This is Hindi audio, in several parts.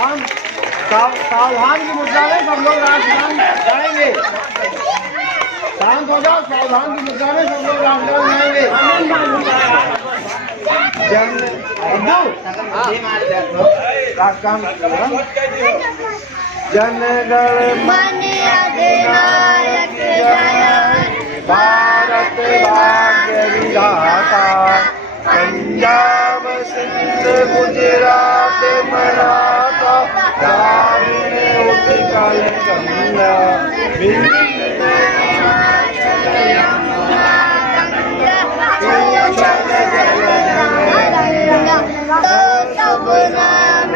सावधान की मुद्रा में सब लोग राष्ट्रगान गाएंगे। शांत हो जाओ। सावधान की मुद्रा में सब लोग राष्ट्रगान गाएंगे। जनगण मन अधिनायक जय, भारत भाग्य विधाता, पंजाब सिंध गुजरात मराठा, द्राविड़ उत्कल गंगा, तो सब नाम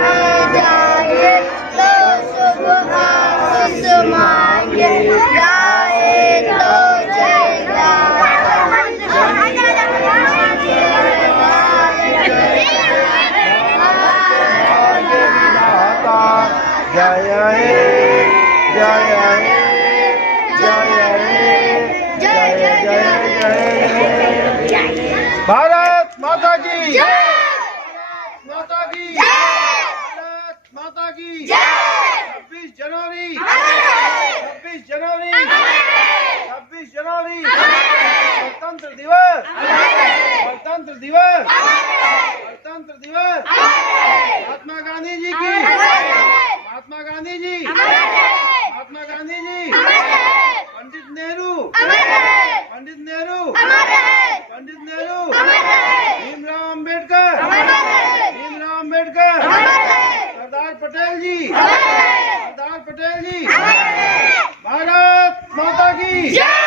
जाए, तो शुभ आशीष मांगे, गाए तो जय जय हे जय हे जय हे जय जय जय। भारत माता की जय, माता की जय, भारत माता की जय। 26 जनवरी 26 जनवरी 26 जनवरी गणतंत्र दिवस, गणतंत्र दिवस, गणतंत्र दिवस। महात्मा गांधी जी की, महात्मा गांधी जी, महात्मा गांधी जी, पंडित नेहरू, पंडित नेहरू, पंडित नेहरू, भीमराव अंबेडकर, भीमराव अंबेडकर, सरदार पटेल जी, सरदार पटेल जी। भारत माता की जय।